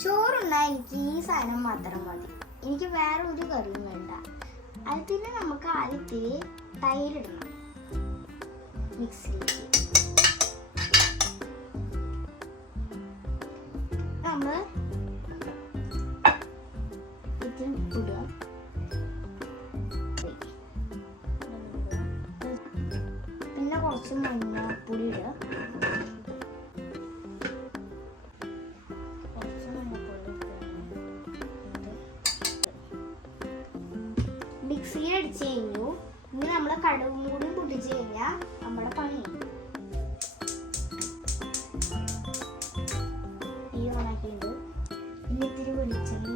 ചോറുണ്ടാ എനിക്ക് ഈ സാധനം മാത്രം മതി. എനിക്ക് വേറെ ഒരു കറിയും വേണ്ട. അത് പിന്നെ നമുക്ക് ആദ്യത്തെ തൈരിടണം മിക്സിയിലേക്ക്. നമ്മൾ ഇതിൽ ഇടുക. പിന്നെ കുറച്ച് മഞ്ഞപ്പൊടി ഇടുക. മിക്സിയിൽ അടിച്ച് കഴിഞ്ഞു. ഇനി നമ്മൾ കടുകും കൂടി പൊടിച്ച് കഴിഞ്ഞാൽ നമ്മുടെ പണി. ഈ ഓണാക്കിയിട്ട് ഇനി ഇത്തിരി വെളിച്ചെണ്ണ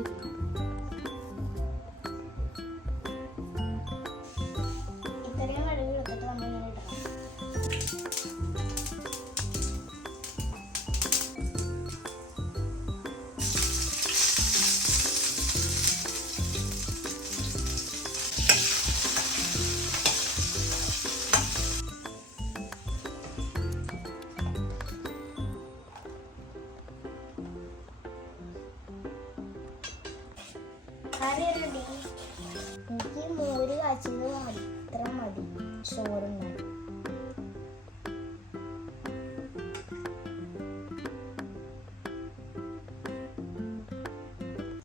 കറി എനിക്ക് മോര് കാച്ചുന്നത് മാത്രം മതി. ചോറുണ്ടാക്കി